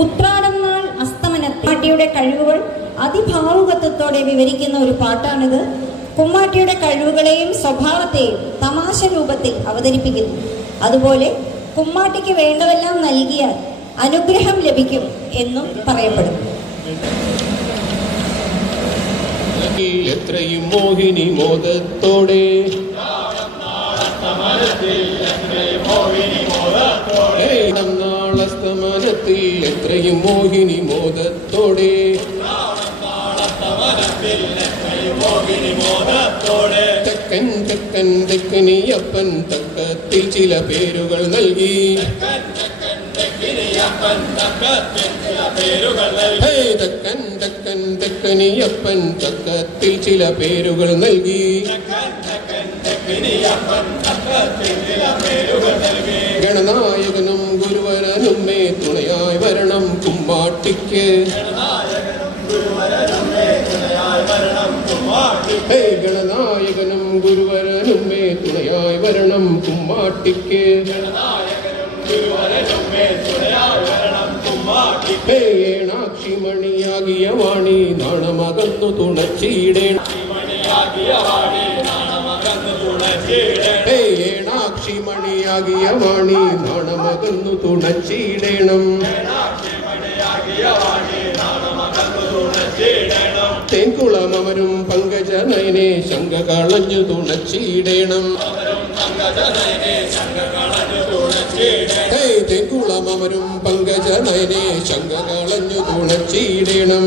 ഉത്രാടം നാൾ അസ്തമനത്തിന്റെ കഴിവുകൾ അതിഭാവുകത്വത്തോടെ വിവരിക്കുന്ന ഒരു പാട്ടാണിത്. കുമ്മാട്ടിയുടെ കഴിവുകളെയും സ്വഭാവത്തെയും തമാശ രൂപത്തിൽ അവതരിപ്പിക്കുന്നു. അതുപോലെ കുമ്മാട്ടിക്ക് വേണ്ടതെല്ലാം നൽകിയാൽ അനുഗ്രഹം ലഭിക്കും എന്നും പറയപ്പെടും. എത്രയും മോഹിനി മോദത്തോടെ നാളസ്തമനത്തിൽ എത്രയും മോഹിനി മോദത്തോടെ തെക്കൻ തെക്കൻ തെക്കനിയപ്പൻ തക്കത്തിൽ ചില പേരുകൾ നൽകി. തെക്കൻ തെക്കൻ തെക്കനിയപ്പൻ തക്കത്തിൽ ചില പേരുകൾ നൽകി. ഗണനായകനും ഗുരുവരനും മേ തുണയായി വരണം കുമ്മാട്ടിക്ക്. ഗണനായകനും ഗുരുവരനും മേ തുണയായി വരണം കുമ്മാട്ടിക്ക്. ഏണാക്ഷി മണിയാകിയ വാണി നാണമകന്നു തുണച്ചിടേണം. ഏണാക്ഷി മണിയാകിയ വാണി നാണമകന്നു തുണച്ചിടേണം. തേൻകുളമരും പങ്കജനയനെ ശങ്ക കളഞ്ഞു തുണച്ചിടേണം. തേൻകുളമരും പങ്കജനയനെ ശങ്ക കളഞ്ഞു തുണച്ചിടേണം.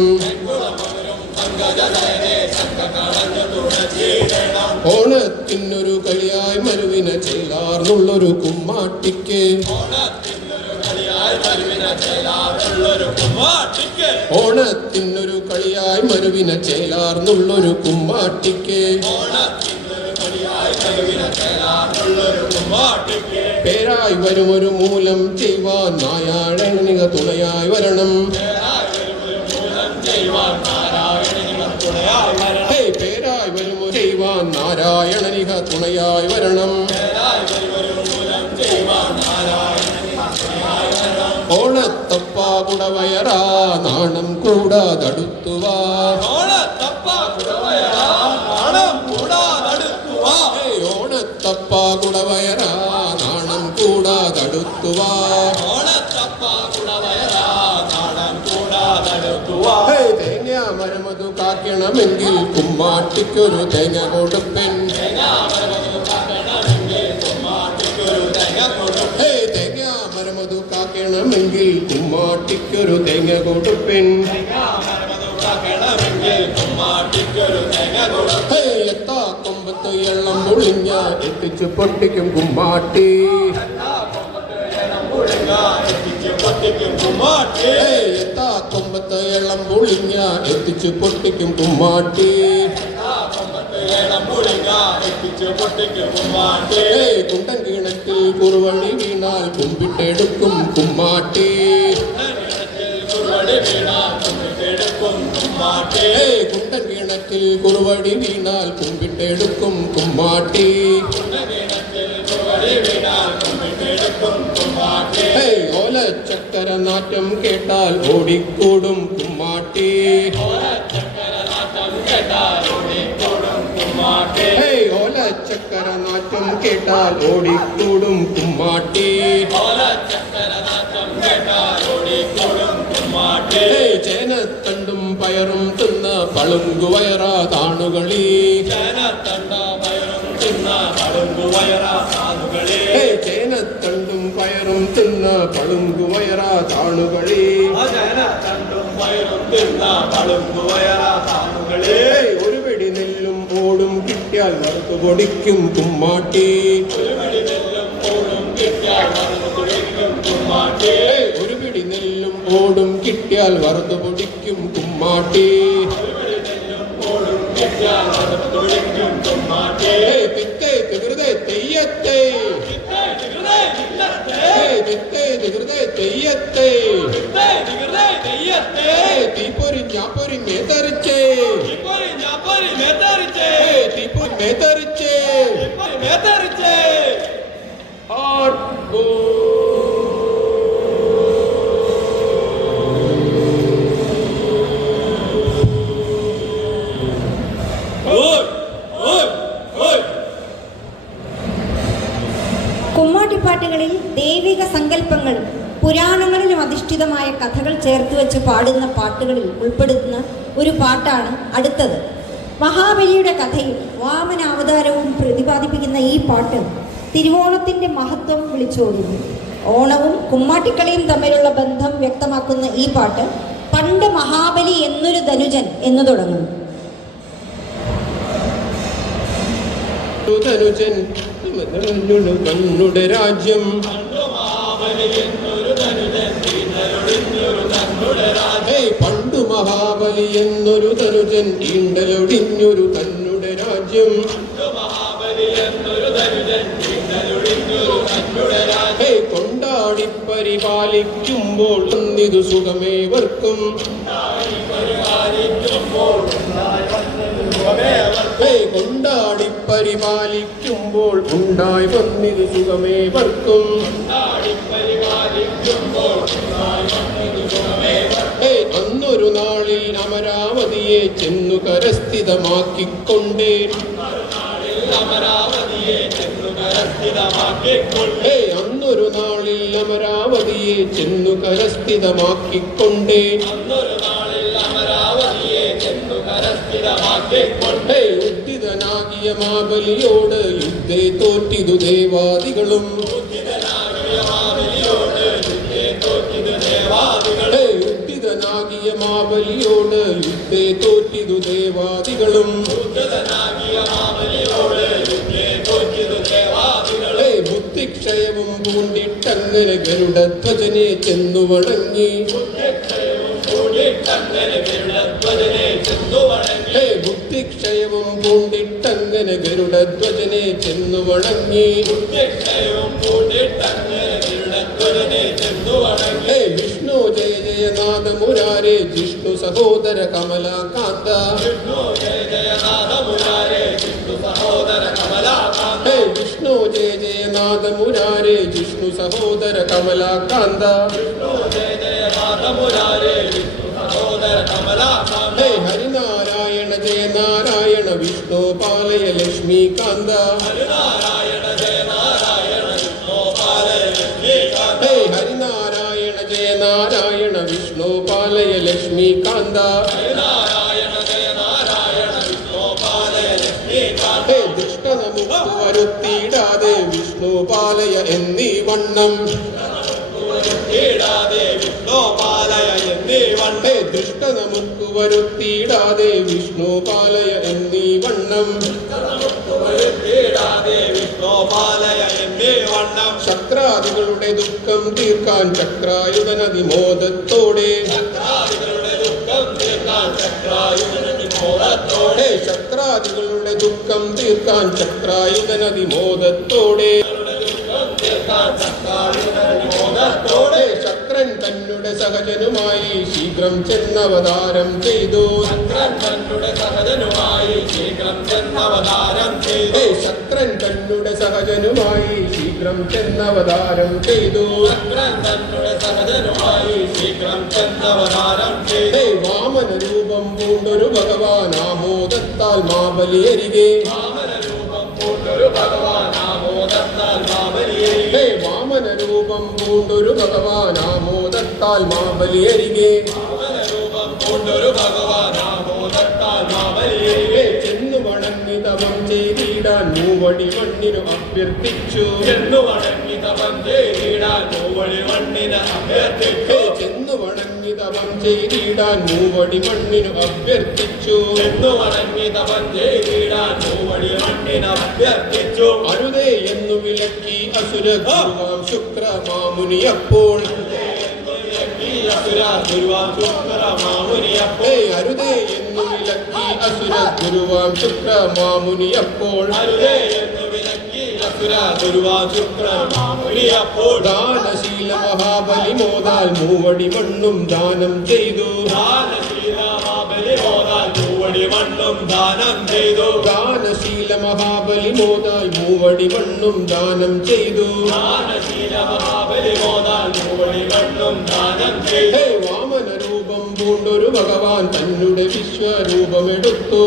ഓണത്തിനൊരു കളിയായി മരുവിന ചേലാർന്നുള്ളൊരു കുമ്മാട്ടിക്ക്. ഓണത്തിനൊരു കളിയായി മരുവിന ചേലാർന്നുള്ളൊരു കുമ്മാട്ടിക്ക്. പേരായി വരുമൊരു മൂലം ചെയ്യുവാൻ നാരായണനിക തുണയായി വരണം. പേരായി വരുമൊരു ചെയ്യുവാൻ നാരായണനിക തുണയായി വരണം. ഓണത്തപ്പ കുടവയറാ നാണം കൂടാതടുത്തുവാ. ഓണത്തപ്പ കുടവയറാ നാണം കൂടാതടുത്തുവാ. തേങ്ങ മരമതു കാക്കണമെങ്കിൽ കുമ്മാട്ടിക്കൊരു തേങ്ങ കൊടുപ്പൻ. തേങ്ങ മരമതു കാക്കണമെങ്കിൽ കുമ്മാട്ടിക്കൊരു തേങ്ങ കൊടുപ്പൻ. എത്താ കൊമ്പത്ത് എള്ളം പൊളിഞ്ഞ എത്തിച്ചു പൊട്ടിക്കും കുമ്മാട്ടി. എത്താ കൊമ്പത്ത് എള്ളം പൊളിഞ്ഞ എത്തിച്ചു പൊട്ടിക്കും കുമ്മാട്ടി. കുണ്ടൻ കിണറ്റിൽ കുറുവഴി വീണാൽ കുമ്പിട്ടെടുക്കും കുമ്മാട്ടി. കുണ്ടൻ കിണറ്റിൽ കുറുവടി വീണാൽ കുമ്പിട്ടെടുക്കും കുമ്മാട്ടി. ഓലച്ചക്കര നാറ്റം കേട്ടാൽ ഓടിക്കൂടും കുമ്മാട്ടി. ഓലച്ചക്കര നാറ്റം കേട്ടാൽ ഓടിക്കൂടും കുമ്മാട്ടി. ചേനത്തണ്ടും പയറും തിന്ന പളുങ്കുവയറാ താണുകളി. ചേനത്തണ്ടും പയറും തിന്ന പളുങ്കുവയറാ താണുകളി. ഒരു വെടി നെല്ലും ഓടും കിട്ടിയാൽ വറുത്തു പൊടിക്കും കുമ്മാട്ടി. ഒരു പിടി നെല്ലും ഓടും കിട്ടിയാൽ വറുത്തു പൊടിക്കും കുമ്മാട്ടി. തിത്തേ തികൃതേ തെയ്യത്തേ. തികൃതേ തെയ്യത്തേ. തീപ്പൊരി ഞാപ്പൊരി മേത്തരിച്ചേ. തീപ്പൊരി മേത്തരിച്ചേ. ഹാർട്ട് അധിഷ്ഠിതമായ കഥകൾ ചേർത്ത് വെച്ച് പാടുന്ന പാട്ടുകളിൽ ഉൾപ്പെടുത്തുന്ന ഒരു പാട്ടാണ് അടുത്തത്. മഹാബലിയുടെ കഥയും വാമനാവതാരവും പ്രതിപാദിപ്പിക്കുന്ന ഈ പാട്ട് തിരുവോണത്തിൻ്റെ മഹത്വം വിളിച്ചോടുന്നു. ഓണവും കുമ്മാട്ടിക്കളിയും തമ്മിലുള്ള ബന്ധം വ്യക്തമാക്കുന്ന ഈ പാട്ട് പണ്ട് മഹാബലി എന്നൊരു ധനുജൻ എന്ന് തുടങ്ങുന്നു. ധനുജൻ കണ്ണുടെ രാജ്യം പണ്ടു മഹാബലി എന്നൊരു ധനുജൻ ഈണ്ടലൊടിഞ്ഞൊരു തന്നുടെ രാജ്യം കൊണ്ടാടി പരിപാലിക്കുമ്പോൾ ഒന്നിതു സുഖമേവർക്കും കൊണ്ടാടി പരിപാലിക്കുമ്പോൾ ഉണ്ടായി വന്നിതു സുഖമേവർക്കും അന്നൊരു നാളിൽ അമരാവതിയെ ചെന്നു കരസ്ഥിതമാക്കിക്കൊണ്ടേ അന്നൊരു നാളിൽ അമരാവതിയെ ചെന്നു കരസ്ഥിതമാക്കിക്കൊണ്ടേ ഉദ്ധിതനാകിയ മാബലിയോട് യുദ്ധേ തോറ്റിതു ദേവാദികളും ഉദ്ധിതനാകിയ മാബലിയോട് യുദ്ധേ തോറ്റിതു ദേവാദികളും ബുദ്ധിക്ഷയവും പൂണ്ടിട്ടങ്ങനെ ഗരുഡധ്വജനെ ചെന്നു വണങ്ങി ബുദ്ധിക്ഷയവും പൂണ്ടിട്ടങ്ങനെ ഗരുഡധ്വജനെ ചെന്നു വണങ്ങി വിഷ്ണു ജയ ജയനാഥ മുരാരേ ജിഷ്ണു സഹോദര കമലാകാന്ത വിഷ്ണു ജയ ജയനാഥ മുരാരേ ജിഷ്ണു സഹോദര കമലാകാന്ത ഹരിനാരായണ ജയ നാരായണ വിഷ്ണു പാലയ ലക്ഷ്മീകാന്ത ഹരിനാരായണ ജയ നാരായണ വിഷ്ണു പാലയ ലക്ഷ്മീകാന്ത ദുഷ്ടനമുക്തു വരുത്തിയിടാതെ വിഷ്ണു പാലയ എന്നീ വണ്ണം ദുഷ്ടനമുക്കു വരുത്തിയിടാതെ വിഷ്ണു പാലയ എന്നീ വണ്ണം ചക്രാദികളുടെ ദുഃഖം തീർക്കാൻ ചക്രായുധനതിമോദത്തോടെ ചക്രാദികളുടെ ദുഃഖം തീർക്കാൻ ചക്രായുധനതിമോദത്തോടെ ശക്രൻ തന്നുടെ സഹജനുമായി ശീഘ്രം ചെന്നവതാരം ചെയ്തു ശക്രൻ തന്നുടെ സഹജനുമായി ശീഘ്രം ചെന്നവതാരം ചെയ്തു വാമന രൂപം പൂണ്ടൊരു ഭഗവാൻ ആമോദത്താൽ മാബലിയരികെ വാമന രൂപം പൂണ്ടൊരു ഭഗവാൻ ആമോദത്താൽ മാബലിയരികെ ചെന്നു വണങ്ങി തപം ചെയ്തിടാൻ മൂവടി മണ്ണിനു അഭ്യർത്ഥിച്ചു ചെന്നു വണങ്ങി തപം ചെയ്തിടാൻ മൂവടി മണ്ണിനു അഭ്യർത്ഥിച്ചു അരുതേ എന്നു വിലക്കി അസുര ഗുരുവാം ശുക്രമാമുനിയപ്പോൾ അരുതേ എന്നു വിലക്കി അസുര ഗുരുവാം ശുക്രമാമുനിയപ്പോൾ ദാനശീല മഹാബലി മോദാൽ മൂവടി മണ്ണും ദാനം ചെയ്തു ദാനശീല മഹാബലി മോദാൽ മൂവടി മണ്ണും ദാനം ചെയ്തു വാമന രൂപം പൂണ്ടൊരു ഭഗവാൻ തന്നുടെ വിശ്വരൂപമെടുത്തു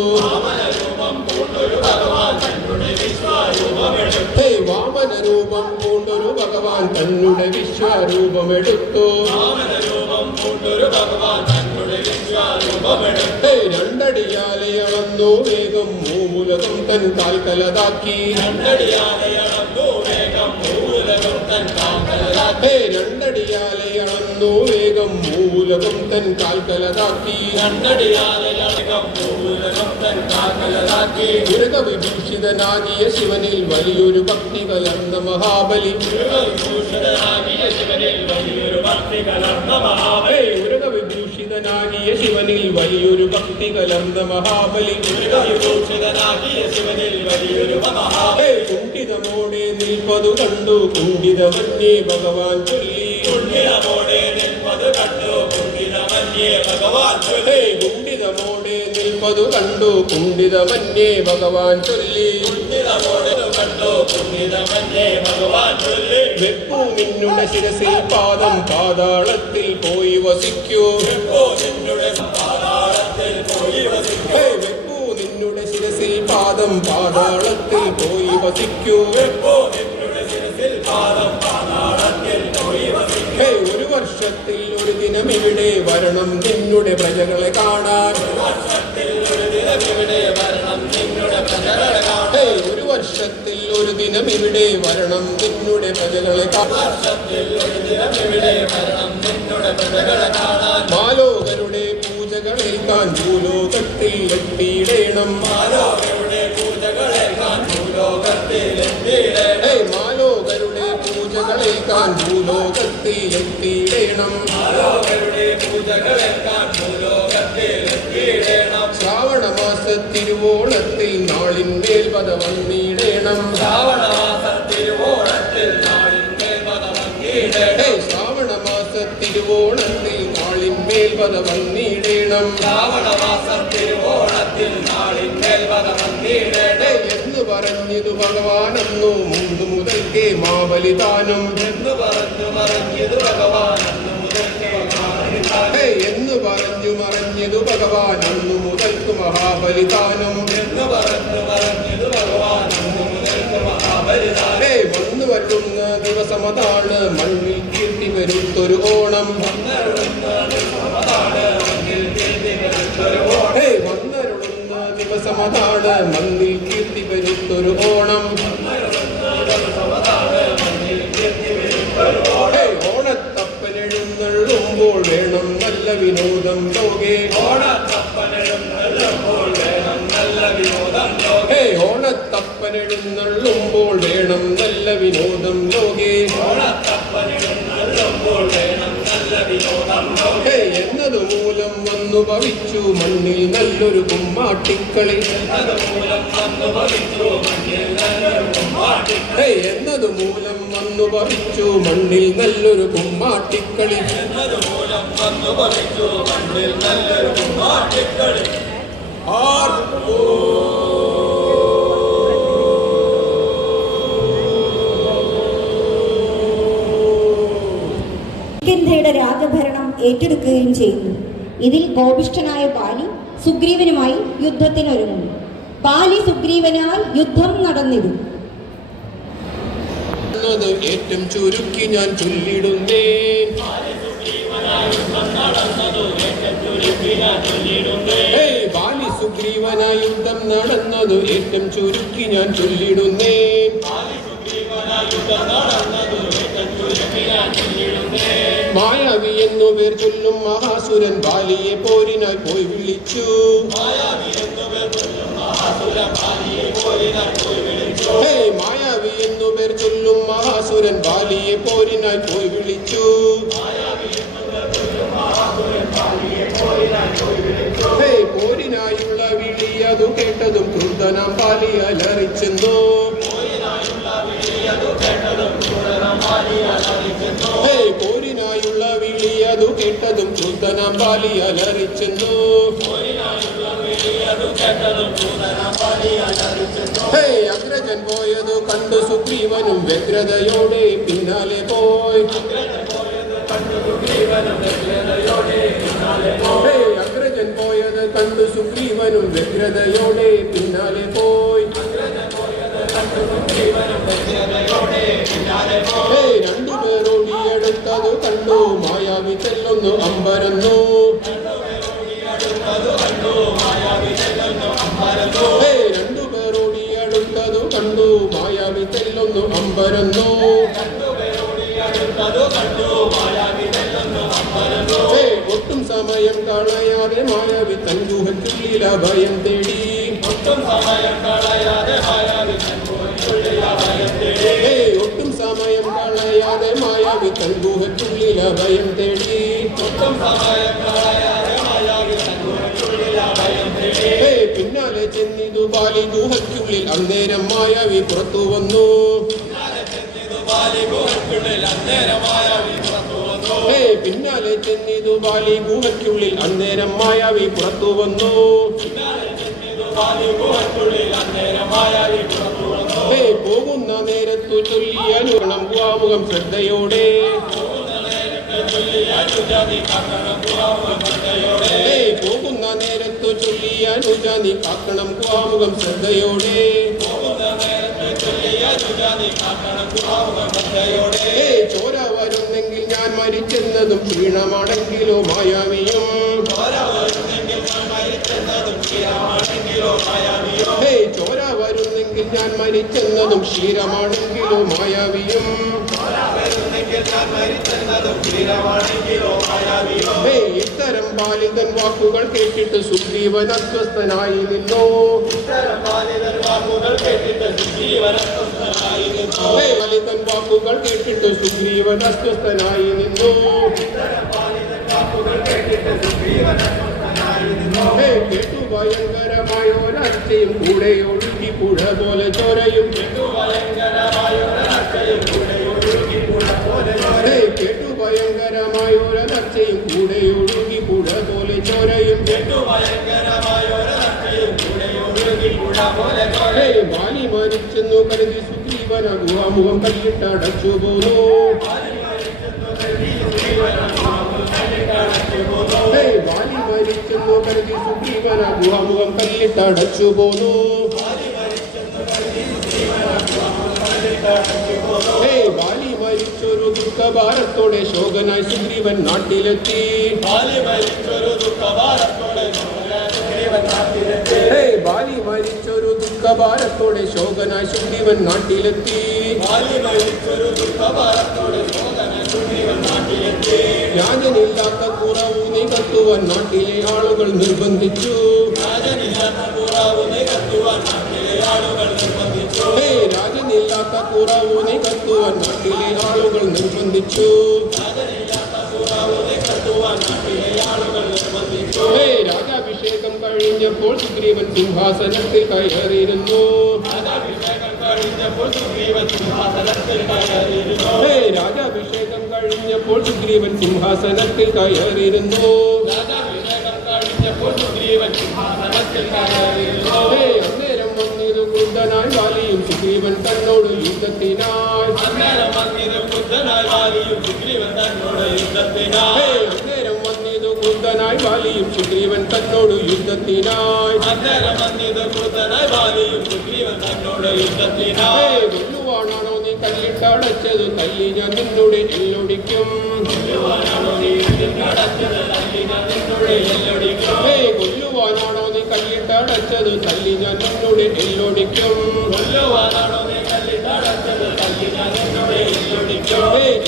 വാമന രൂപം പൂണ്ടൊരു ഭഗവാൻ ഭഗവാൻ തന്നെ വിശ്വരൂപമെടുത്തു. രണ്ടടിയാലെ അളന്നു വേഗം മൂലകം തൻ കാൽക്കലതാക്കി. രണ്ടടിയാലെ അളന്നു വേഗം മൂലകം തൻ കാൽക്കലതാക്കി. ഉരകവിഭൂഷിതനാകിയ ശിവനിൽ വലിയൊരു ഭക്തി കലർന്ന മഹാബലി. ഉരകവിഭൂഷിതനാകിയ ശിവനിൽ വലിയൊരു ഭക്തി കലർന്ന മഹാബലി. കുണ്ഠിതമോടെ നിൽപ്പതു കണ്ടു കുണ്ഠിതമന്യേ ഭഗവാൻ ചൊല്ലി. കുണ്ഠിതമോടെ നിൽപ്പതു കണ്ടു കുണ്ഠിതമന്യേ ഭഗവാൻ ചൊല്ലി. വെപ്പു നിന്നുടെ ശിരസിൽ പാദം പാതാളത്തിൽ പോയി വസിക്കൂ. വെപ്പു നിന്നുടെ ശിരസിൽ പാദം പാതാളത്തിൽ പോയി വസിക്കൂ. ഒരു വർഷത്തിൽ ഒരു ദിനം ഇവിടെ വരണം നിന്നുടെ പ്രജകളെ കാണാൻ. ഒരു വർഷത്തിൽ ഒരു ദിനം ഇവിടെ വരണം നിന്നുടെ പ്രജകളെ കാണാൻ. മാലോകരുടെ പൂജകളേൽക്കാൻ ഭൂലോകത്തിൽ എത്തിയിടേണം. മാലോകരുടെ പൂജകളേൽക്കാൻ ഭൂലോകത്തിൽ എത്തിയിടേണം. ശ്രാവണമാസ തിരുവോണത്തിൽ നാളിന്മേൽ പദ വന്നിടേണം. ശ്രാവണമാസ തിരുവോണത്തിൽ നാളിന്മേൽ പദ വന്നിടേണം. എന്ന് പറഞ്ഞതു ഭഗവാനെന്നു മുന്നു മുതൽക്കേ മാബലിദാനം. എന്ന് പറഞ്ഞു മറഞ്ഞതു ഭഗവാൻ അന്നു മുതൽക്കു മഹാബലിദാനം. വന്നു വരുന്ന ദിവസമതാണ് മണ്ണിൽ കീർത്തി വരുത്തൊരു ഓണം. വന്നരുളുന്ന ദിവസമതാണ് മണ്ണിൽ കീർത്തി വരുത്തൊരു ഓണം. ഓണത്തപ്പനെഴുന്നള്ളുമ്പോൾ വേണം നല്ല വിനോദം ലോകേ. ഓണത്തപ്പനെഴുന്നള്ളുമ്പോൾ വേണം നല്ല വിനോദം ലോകേ. എന്നതു മൂലം വന്നു ഭവിച്ചു മണ്ണിൽ നല്ലൊരു കുമ്മാട്ടിക്കളി. എന്നതു മൂലം വന്നു ഭവിച്ചു മണ്ണിൽ നല്ലൊരു കുമ്മാട്ടിക്കളി. കിഷ്കിന്ധയുടെ രാജഭരണം ഏറ്റെടുക്കുകയും ചെയ്യുന്നു. ഇതിൽ കോപിഷ്ഠനായ ബാലി സുഗ്രീവനുമായി യുദ്ധത്തിനൊരുങ്ങുന്നു. ബാലി സുഗ്രീവനാൽ യുദ്ധം നടന്നിരുന്നു. ഏറ്റവും ചുരുക്കി ഞാൻ ചൊല്ലിടുന്നേ. ബാലി സുഗ്രീവനായി യുദ്ധം നടന്നതു ഏറ്റവും ചുരുക്കി ഞാൻ ചൊല്ലിടുന്നേ. മായാവി എന്നു പേർ ചൊല്ലും മഹാസുരൻ ബാലിയെ പോരിനായി പോയി വിളിച്ചു. മായാവി എന്നു പേർ ചൊല്ലും മഹാസുരൻ ബാലിയെ പോരിനായി പോയി വിളിച്ചു. പോരിനായുള്ള വിളി അതു കേട്ടതും ക്രുദ്ധനാം ബാലി അലറിച്ചെന്നു. പോരിനായുള്ള വിളി അതു കേട്ടതും ക്രുദ്ധനാം ബാലി അലറിച്ചെന്നു. അഗ്രജൻ പോയതു കണ്ടു സുഗ്രീവനും വ്യഗ്രതയോടെ പിന്നാലെ പോയി. അഗ്രജൻ പോയത് കണ്ടു സുഗ്രീവനും വ്യഗ്രതയോടെ പിന്നാലെ പോയി. രണ്ടു ചെല്ലുന്നു അമ്പരന്നു. രണ്ടുപേർ ഓടിയടുത്തതു കണ്ടു മായാവി ചെല്ലുന്നു അമ്പരന്നു. ഒട്ടും സമയം കളയാതെ മായാവി തൻ ഗുഹയ്ക്കുള്ളിൽ അഭയം തേടി. ഒട്ടും സമയം കളയാതെ മായാവി തൻ ഗുഹയ്ക്കുള്ളിൽ അഭയം തേടി. പിന്നാലെ ചെന്നിതു ബാലി ഗുഹയ്ക്കുള്ളിൽ അന്നേരം മായാവി പുറത്തു വന്നു. പിന്നാലെ ചെന്നിതു ബാലി ഗുഹയ്ക്കുള്ളിൽ അന്നേരം മായാവി പുറത്തു വന്നു. പോകുന്ന നേരത്തു ചൊല്ലിയ അനുകരണം ഗുഹാമുഖം ശ്രദ്ധയോടെ. പോകുന്ന നേരത്തു ചൊല്ലിയ അനുജാതി കാക്കണം ഗുഹാമുഖം ശ്രദ്ധയോടെ. ചോര വരുന്നെങ്കിൽ ഞാൻ മരിച്ചെന്നതും ക്ഷീണമാണെങ്കിലോ മായാവിയും. ചോര വരുന്നെങ്കിൽ ഞാൻ മരിച്ചെന്നതും ക്ഷീരമാണെങ്കിലോ മായാവിയും. ഇത്തരം ബാലിതൻ വാക്കുകൾ കേട്ടിട്ട് സുഗ്രീവൻ അസ്വസ്ഥനായി നിന്നു. ബാലിതൻ വാക്കുകൾ കേട്ടിട്ട് സുഗ്രീവൻ അസ്വസ്ഥനായി നിന്നു. കേട്ടു ഭയങ്കരമായ ഒരർച്ചയും കൂടെ ഒഴുകി പുഴ പോലെ ചോരയും. കേട്ടു ഭയങ്കരമായ ഒരർച്ചയും കൂടെ ഒഴുകി പുഴ പോലെ ചോരയും. ബാലി മരിച്ചെന്നു കരുതി സുഗ്രീവൻ ഗുഹാമുഖം കല്ലിട്ടടച്ചു പോന്നു. ബാലി മരിച്ചെന്നു കരുതി സുഗ്രീവൻ ഗുഹാമുഖം കല്ലിട്ടടച്ചു പോന്നു. ബാലി മരിച്ചൊരു ദുഃഖഭാരത്തോടെ ശോകനായി സുഗ്രീവൻ നാട്ടിലെത്തി. ബാലി മരിച്ചൊരു ദുഃഖഭാരത്തോടെ ശോകനായി സുഗ്രീവൻ നാട്ടിലെത്തി. രാജനില്ലാത്ത കുറവു നികത്തുവാൻ നാട്ടിലെ ആളുകൾ നിർബന്ധിച്ചു. രാജനില്ലാത്ത കുറവു നികത്തുവാൻ നാട്ടിലെ ആളുകൾ നിർബന്ധിച്ചു. രാജാഭിഷേകം കഴിഞ്ഞപ്പോൾ സുഗ്രീവൻ സിംഹാസനത്തിൽ കയറിയിരുന്നു. രാജാഭിഷേകം കഴിഞ്ഞപ്പോൾ സുഗ്രീവൻ സിംഹാസനത്തിൽ കയറിയിരുന്നു. അന്നേരം വന്നിരു ക്രുദ്ധനായി ബാലിയും സുഗ്രീവൻ തന്നോട് യുദ്ധത്തിനായി. അന്നേരം വന്നിരു ക്രുദ്ധനായി ബാലിയും സുഗ്രീവൻ തന്നോട് യുദ്ധത്തിനായി. കൊല്ലുവാനാണോ നീ കല്ലിട്ടടച്ചത് തല്ലി ഞാൻ നിന്നോട് എല്ലൊടിക്കും. കൊല്ലുവാനാണോ നീ കല്ലിട്ടടച്ചത് തല്ലി ഞാൻ നിന്നോട് എല്ലൊടിക്കും.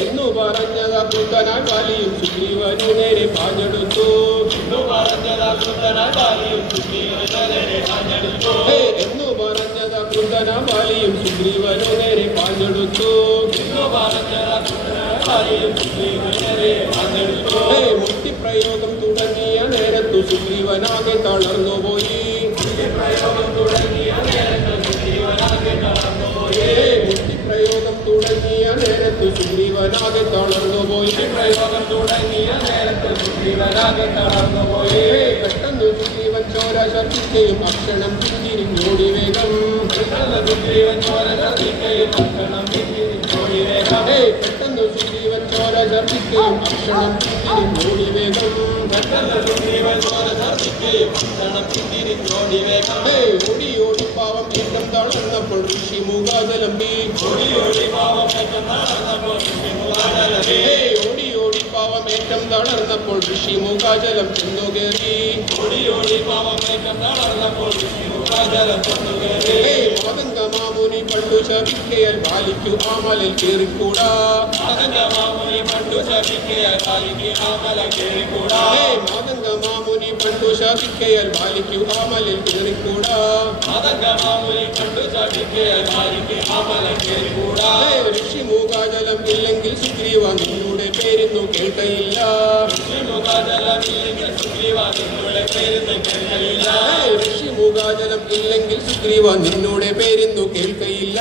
എന്നു പറഞ്ഞതാ ക്രുദ്ധനായി ബാലിയും സുഗ്രീവനു നേരെ പാഞ്ഞെടുത്തു. എന്നു പറഞ്ഞതാ ക്രുദ്ധനായി ബാലിയും സുഗ്രീവനു നേരെ പാഞ്ഞെടുത്തു. മുക്തിപ്രയോഗം തുടങ്ങിയ നേരത്തു സുഗ്രീവനാകെ തളർന്നുപോയി. മുക്തിപ്രയോഗം തുടങ്ങിയ നേരത്തു സുഗ്രീവനാകെ തളർന്നുപോയി. പെട്ടെന്ന് സുഗ്രീവൻ ചോര ശർദ്ദിക്കുകയും അക്ഷണം പിന്തിരിഞ്ഞോടി വേഗം. പെട്ടെന്ന് സുഗ്രീവൻ ചോര ശർദ്ദിക്കുകയും അക്ഷണം പിന്തിരിഞ്ഞോടി വേഗം. ഓടി ഓടി പാവം ഏക്കം തളർന്നപ്പോൾ ഋഷി മുഖാതലമ്പി. ഓടി ഓടി പാവം പാപമേറ്റം തളർന്നപ്പോൾ ഋഷി മുഖാജലം ചെന്നുകേറി മാതംഗമാമുനി പണ്ടു ശപിക്കയാൽ ബാലിക്കു ആമലിൽ കേറിക്കൂടാ മാതംഗമാമുനി പണ്ടു ശപിക്കയാൽ ബാലിക്കു ആമലിൽ കേറിക്കൂടാ ഋഷി മൂകാജലം ഇല്ലെങ്കിൽ സുഗ്രീവ നിന്നുടെ പേരിന്നു കേൾക്കയില്ല ഋഷി മൂകാജലം ഇല്ലെങ്കിൽ സുഗ്രീവ നിന്നുടെ പേരിന്നു കേൾക്കയില്ല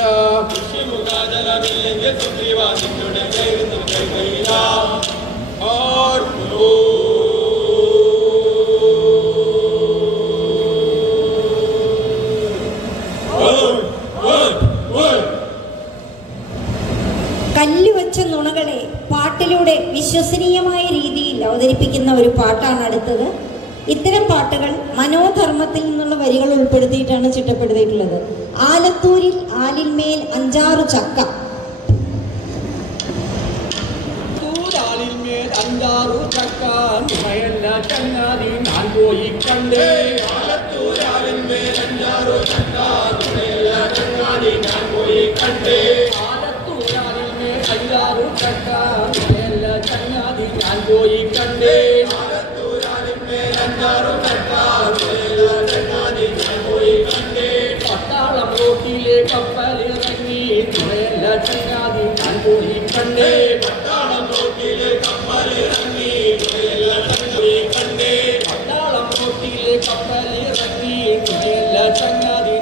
കല്ലുവച്ച നുണകളെ പാട്ടിലൂടെ വിശ്വസനീയമായ രീതിയിൽ അവതരിപ്പിക്കുന്ന ഒരു പാട്ടാണ് അടുത്തത്. ഇത്തരം പാട്ടുകൾ മനോധർമ്മത്തിൽ നിന്നുള്ള വരികൾ ഉൾപ്പെടുത്തിയിട്ടാണ് ചിട്ടപ്പെടുത്തിയിട്ടുള്ളത്. ആലത്തൂരിൽ ആലിന്മേൽ 5-6 ചക്ക. ചങ്ങാതി ഞാൻ പോയി കണ്ടേ പട്ടാളം റോട്ടിലെ കപ്പലിറങ്ങി തുണയല്ല ചങ്ങാതി ഞാൻ പോയി കണ്ടേ പട്ടാളം റോട്ടിലെ കപ്പലിറങ്ങി തുണയല്ല ചങ്ങാതി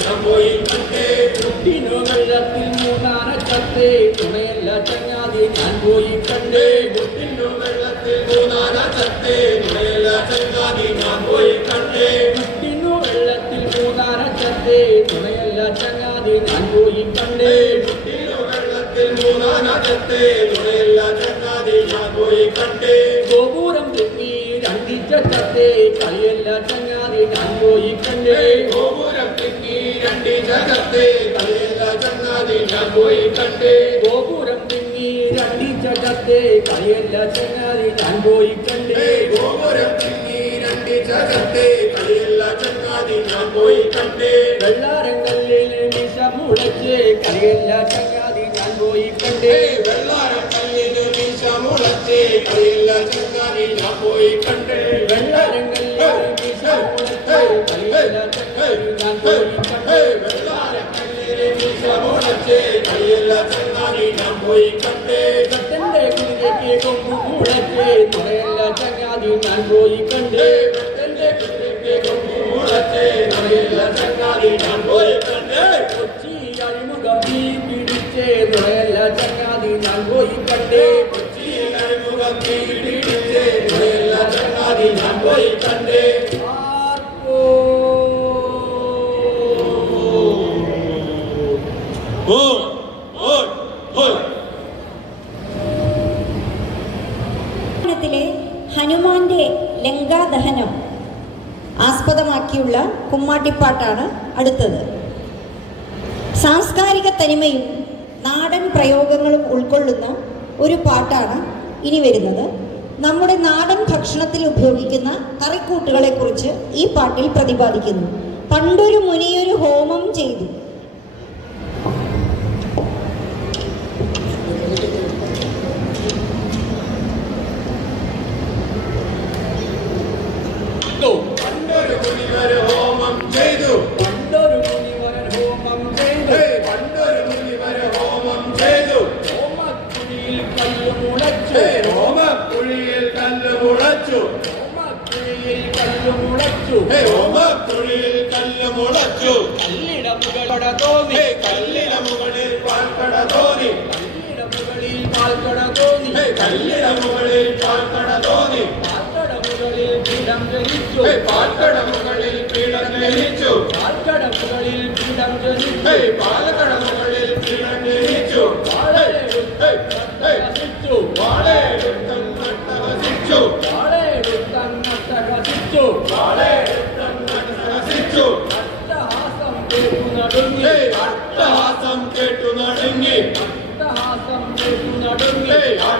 ഞാൻ പോയി കണ്ടേ കുട്ടിനോ വെള്ളത്തിൽ മൂന്നാന ചത്തേ തുണയല്ല ചങ്ങാതി ഞാൻ പോയി കണ്ടേ കുട്ടിനോ വെള്ളത്തിൽ മൂന്നാന ചത്തേ തുണയല്ല ചങ്ങാതി ഞാൻ പോയി കണ്ടേ കുട്ടിനോ വെള്ളത്തിൽ മൂന്നാന ചത്തേ തുണയല്ല ചങ്ങാതി ഞാൻ പോയി കണ്ടേ കുട്ടിനോ വെള്ളത്തിൽ മൂന്നാന ചത്തേ തുണയല്ല ചങ്ങാതി ഞാൻ പോയി കണ്ടേ ഗോപുരം തെറ്റി രണ്ടിച്ച ചത്തേ കളിയല്ല ചങ്ങാതി ഞാൻ പോയി കണ്ടേ ഗോപുരം തെറ്റി രണ്ടിച്ച ചത്തേ കളിയല്ല ചങ്ങാതി ഞാൻ പോയി കണ്ടേ ഗോപുരം തെറ്റി രണ്ടിച്ച ചത്തേ കളിയല്ല ചങ്ങാതി ഞാൻ പോയി കണ്ടേ ഗോപുരം തെറ്റി രണ്ടിച്ച ചത്തേ കളിയല്ല ചങ്ങാതി ഞാൻ പോയി കണ്ടേ വെള്ളാരങ്കല്ലിൽ വിഷമുളച്ച് കളിയല്ല ചങ്ങാതി ഞാൻ പോയി കണ്ടേ വെള്ളാരങ്കല്ലിൽ വിഷമുളച്ച് കളിയല്ല ചങ്ങാതി ഞാൻ പോയി കണ്ടേ വെള്ളാരങ്കല്ലിൽ വിഷമുളച്ച് കളിയല്ല ചങ്ങാതി ഞാൻ പോയി കണ്ടേ വെള്ളാരങ്കല്ലിൽ വിഷമുളച്ച് കളിയല്ല ചങ്ങാതി ഞാൻ പോയി കണ്ടേ കട്ടന്റെ കുതിരയ്ക്ക് കൊമ്പു മുളച്ച് തുണയല്ല ചങ്ങാതി ഞാൻ പോയി കണ്ടേ കട്ടന്റെ കുതിരയ്ക്ക് കൊമ്പു മുളച്ച് തുണയല്ല ചങ്ങാതി ഞാൻ പോയി കണ്ടേ കൊച്ചി അഴിമുഖം തീ പിടിച്ച് തുണയല്ല ചങ്ങാതി ഞാൻ പോയി കണ്ടേ കൊച്ചി അഴിമുഖം തീ പിടിച്ച് തുണയല്ല ചങ്ങാതി ഞാൻ പോയി കണ്ടേ ഹനുമാന്റെ ലങ്കാദഹനം ആസ്പദമാക്കിയുള്ള കുമ്മാട്ടിപ്പാട്ടാണ് അടുത്തത്. സാംസ്കാരിക തനിമയും നാടൻ പ്രയോഗങ്ങളും ഉൾക്കൊള്ളുന്ന ഒരു പാട്ടാണ് ഇനി വരുന്നത്. നമ്മുടെ നാടൻ ഭക്ഷണത്തിൽ ഉപയോഗിക്കുന്ന കറിക്കൂട്ടുകളെ കുറിച്ച് ഈ പാട്ടിൽ പ്രതിപാദിക്കുന്നു. പണ്ടൊരു മുനിയൊരു ഹോമം ചെയ്തു. പണ്ടൊരു മുനിവർ ഹോമം ചെയ്തു. പണ്ടൊരു മുനിവർ ഹോമം ചെയ്തു. പണ്ടൊരു മുനിവർ ഹോമം ചെയ്തു. ഹോമക്കുഴിയിൽ കല്ല് മുളച്ചു. ഹോമക്കുഴിയിൽ കല്ല് മുളച്ചു. ഹോമക്കുഴിയിൽ കല്ല് മുളച്ചു. ഹോമക്കുഴിയിൽ കല്ല് മുളച്ചു. കല്ലിട മുകളട തോന്നി. കല്ലിട മുകളിൽ പാൽക്കട തോന്നി. കല്ലിട മുകളിൽ പാൽക്കട തോന്നി. കല്ലിട മുകളിൽ പാൽക്കട തോന്നി. പാൽക്കട മുകളിൽ പീഠം ജനിച്ചു. പാൽക്കട മുകളിൽ പീഠം ജനിച്ചു. പാൽക്കട മുകളിൽ പീഠം ജനിച്ചു. പാലക്കട മുകളിൽ പീഠം ജനിച്ചു. വാളെടുത്തന്നട്ടഹസിച്ചു. വാളെടുത്തന്നട്ടഹസിച്ചു. വാളെടുത്തന്നട്ടഹസിച്ചു. വാളെടുത്തന്നട്ടഹസിച്ചു. അട്ടഹാസം കേട്ടു നടുങ്ങി. അട്ടഹാസം കേട്ടു നടുങ്ങി.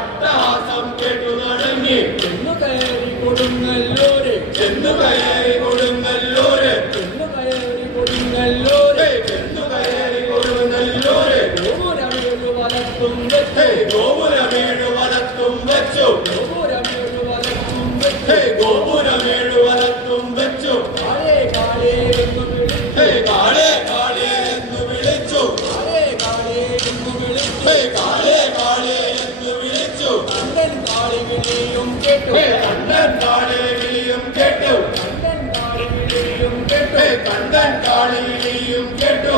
അട്ടഹാസം കേട്ടു നടങ്ങി ചെന്നു കയറി കൊടുങ്ങല്ലൂര് ചെന്നു കയറി കൊടുങ്ങല്ലൂര് ചെന്നു കയറി കൊടുങ്ങല്ലൂര് ചെന്നു കയറി കൊടുങ്ങല്ലൂര് ഗോപുരമേഴു വലത്തും വെച്ചു ഗോപുരമേഴു വലത്തും വെച്ചു ഗോപുരമേഴു വലത്തും വെച്ചു ഗോപുരമേഴു വലത്തും വെച്ചു കാളേ കാളേ എന്ന് വിളിച്ചു കാളേ കാളേ എന്ന് വിളിച്ചു കാളേ കാളേ എന്ന് വിളിച്ചു കാളേ കാളേ എന്ന് വിളിച്ചു കണ്ടൻ കാളി വിളിയും കേട്ടു കണ്ടൻ കാളേ വിളിയും കേട്ടു കണ്ടൻ കാളി വിളിയും കേട്ടു കണ്ടൻ കാളി വിളിയും കേട്ടു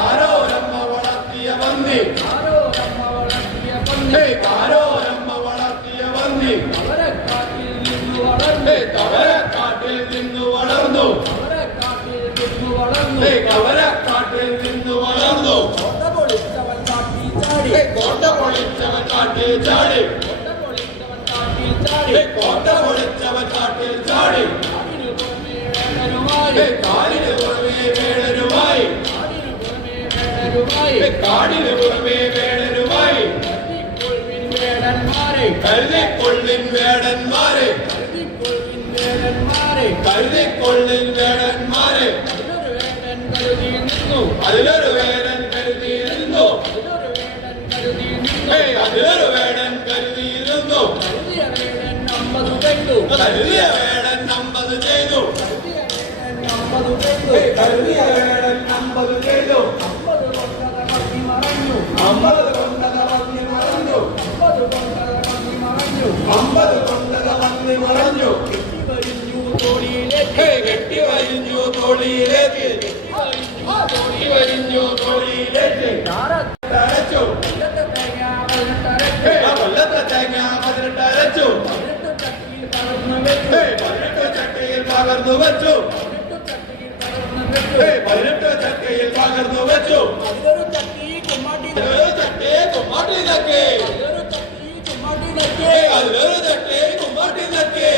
ആരോരമ്മ വളർത്തിയ പന്നി ആരോരമ്മ വളർത്തിയ പന്നി ആരോരമ്മ വളർത്തിയ പന്നി ആരോരമ്മ വളർത്തിയ പന്നി അവരക്കാട്ടിൽ നിന്നു വളർന്നു കവരക്കാട്ടിൽ നിന്ന് വളർന്നു അവരക്കാട്ടിൽ നിന്നു വളർന്നു കവരക്കാട്ടിൽ നിന്ന് വളർന്നു കോട്ട പൊളിച്ചവൻ കാട്ടിൽ ചാടി കോട്ട പൊളിച്ചവൻ കാട്ടിൽ ചാടി കോട്ട പൊളിച്ചവൻ കാട്ടിൽ ചാടി കോട്ട പൊളിച്ചവൻ കാട്ടിൽ ചാടി കാടിനു പുറമേ വേടനുമായി കാടിന് പുറമേ വേടനുമായി കാടിനു പുറമേ വേടനുമായി കാടിന് പുറമേ വേടനുമായി കരുതിക്കൊള്ളിൻ വേടന്മാരെ കരുതിക്കൊള്ളിൻ വേടന്മാരെ കരുതിക്കൊള്ളിൻ വേടന്മാരെ കരുതിക്കൊള്ളിൻ വേടന്മാരെ അതിലൊരു വേടൻ കരുതി നിന്നു അതിലൊരു വേടൻ കരുതിയിരുന്നു അതിലൊരു വേടൻ കരുതി നിന്നു അതിലൊരു വേടൻ കരുതിയിരുന്നു കരുതിയ വേടൻ 50 ചെയ്തു കരുതിയ വേടൻ 50 ചെയ്തു കരുതിയ വേടൻ 50 ചെയ്തു കരുതിയ വേടൻ 50 ചെയ്തു 50 കൊണ്ടത മത്തി മറഞ്ഞു 50 കൊണ്ടത പന്നി മറഞ്ഞു 50 കൊണ്ടത മത്തി മറഞ്ഞു 50 കൊണ്ടത പന്നി മറഞ്ഞു വരിഞ്ഞു തോളിയിലേക്ക് കെട്ടി വരിഞ്ഞു തോളിയിലേക്ക് കെട്ടി വരിഞ്ഞു തോളിയിലേക്ക് അരച്ചു ഇന്നത്തെ തേങ്ങ 18 കൊല്ലത്തെ തേങ്ങ 18 അരച്ചു 18 ചട്ടിയിൽ പകർന്നു വെച്ചു 18 ചട്ടിയിൽ പകർന്നു വെച്ചു 18 ചട്ടിയിൽ പകർന്നു വെച്ചു അതിലൊരു ചട്ടി കുമ്മാട്ടി അതിലൊരു ചട്ടി കുമ്മാട്ടി നക്കി അതിലൊരു ചട്ടി കുമ്മാട്ടി നക്കി അതിലൊരു ചട്ടി കുമ്മാട്ടി നക്കി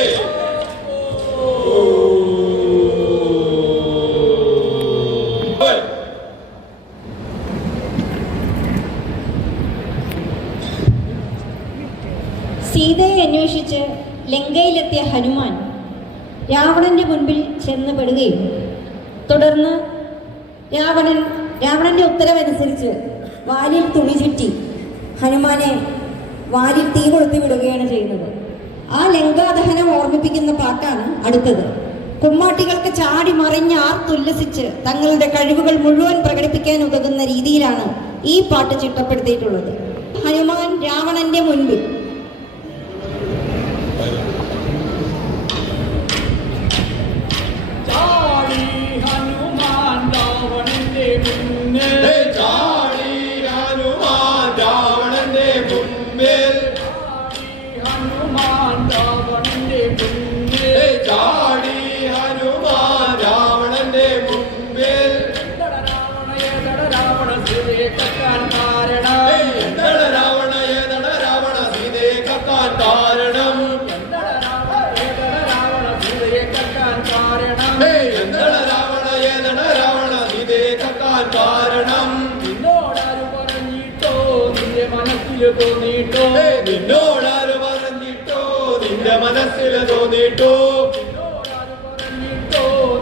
സീതയെ അന്വേഷിച്ച് ലങ്കയിലെത്തിയ ഹനുമാൻ രാവണന്റെ മുൻപിൽ ചെന്ന് പെടുകയും തുടർന്ന് രാവണന്റെ ഉത്തരവനുസരിച്ച് വാലിൽ തുണി ചുറ്റി ഹനുമാനെ വാലിൽ തീ കൊളുത്തി വിടുകയാണ് ചെയ്യുന്നത്. ആ ലങ്കാദഹനം ഓർമ്മിപ്പിക്കുന്ന പാട്ടാണ് അടുത്തത്. കുമ്മാട്ടികൾക്ക് ചാടി മറിഞ്ഞ് ആർത്തുല്ലസിച്ച് തങ്ങളുടെ കഴിവുകൾ മുഴുവൻ പ്രകടിപ്പിക്കാൻ ഉതകുന്ന രീതിയിലാണ് ഈ പാട്ട് ചിട്ടപ്പെടുത്തിയിട്ടുള്ളത്. ഹനുമാൻ രാവണന്റെ മുൻപിൽ ചാടി ഹനുമാൻ രാവണന്റെ മുന്നിൽ ചാടി ഹനുമാൻ രാവണന്റെ മുമ്പിൽ ചാടി ഹനുമാൻ രാവണന്റെ മുന്നിൽ ചാടി ഹനുമാൻ രാവണന്റെ മുമ്പിൽ രാവണ സീതയെ കക്കാൻ കാരണം എന്താണ് രാവണ ഏതാണ് രാവണ സീതയെ കക്കാൻ കാരണം രാവണ സീതയെ കക്കാൻ കാരണം എന്താണ് രാവണ ഏതാണ് രാവണ സീതയെ കക്കാൻ കാരണം നിന്നോടാര് പറഞ്ഞിട്ടോ നിന്റെ മനസ്സിൽ തോന്നിട്ടോ നിന്നോടാര് പറഞ്ഞിട്ടോ നിന്റെ മനസ്സിൽ തോന്നിട്ടോ നിന്നോടാര് പറഞ്ഞിട്ടോ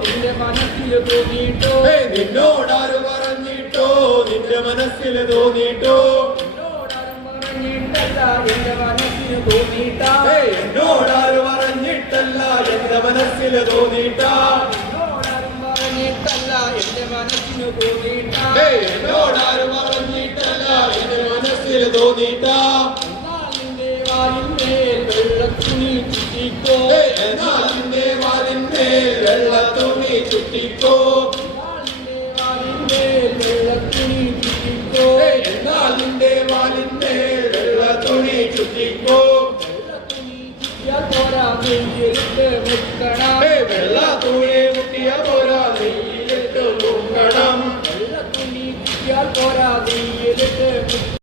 നിന്റെ മനസ്സിൽ തോന്നിട്ടോ നിന്നോടാര് പറഞ്ഞിട്ടോ നിന്റെ മനസ്സിൽ തോന്നിട്ടോ നിന്നോടാരും പറഞ്ഞിട്ടല്ല എന്റെ മനസ്സിൽ തോന്നിട്ടാ എന്നോടാര് പറഞ്ഞിട്ടല്ല എന്റെ മനസ്സിൽ തോന്നിട്ടാ നിന്നോടാരും പറഞ്ഞിട്ടല്ല എന്റെ മനസ്സിന് തോന്നിട്ടാ എന്നോടാര് പറഞ്ഞിട്ടല്ല എന്റെ മനസ്സിൽ തോന്നിട്ട